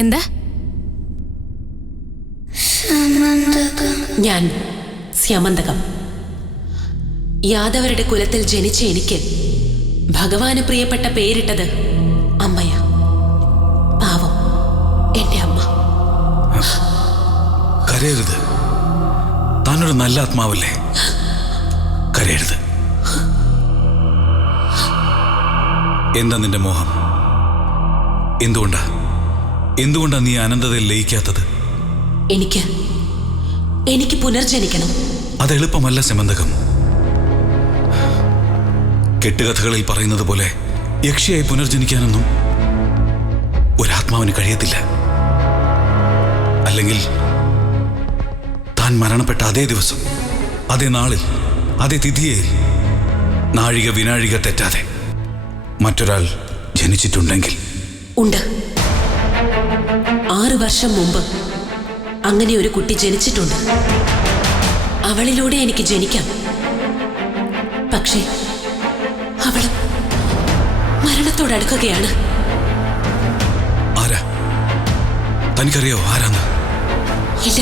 എന്താ? ഞാൻ സ്യമന്തകം. യാദവരുടെ കുലത്തിൽ ജനിച്ച എനിക്ക് ഭഗവാന് പ്രിയപ്പെട്ട പേരിട്ടത് അമ്മയ. പാവം എന്റെ അമ്മ. കരയരുത്. താനൊരു നല്ല ആത്മാവല്ലേ, കരയരുത്. എന്താ നിന്റെ മോഹം? എന്തുകൊണ്ടാ നീ അനന്തതയിൽ ലയിക്കാത്തത്? എനിക്ക് പുനർജനിക്കണം. അത് എളുപ്പമല്ല സമന്തകം. കെട്ടുകഥകളിൽ പറയുന്നത് പോലെ യക്ഷിയായി പുനർജനിക്കാനൊന്നും ഒരാത്മാവിന് കഴിയത്തില്ല. അല്ലെങ്കിൽ താൻ മരണപ്പെട്ട അതേ ദിവസം, അതേ നാളിൽ, അതേ തിഥിയിൽ നാഴിക വിനാഴിക തെറ്റാതെ മറ്റൊരാൾ ജനിച്ചിട്ടുണ്ടെങ്കിൽ. ഉണ്ട്. 6 വർഷം മുമ്പ് അങ്ങനെ ഒരു കുട്ടി ജനിച്ചിട്ടുണ്ട്. അവളിലൂടെ എനിക്ക് ജനിക്കാം. പക്ഷേ അവള് മരണത്തോടടുക്കുകയാണ്. ആരാ? തനിക്കറിയോ ആരാന്ന്? ഇല്ല.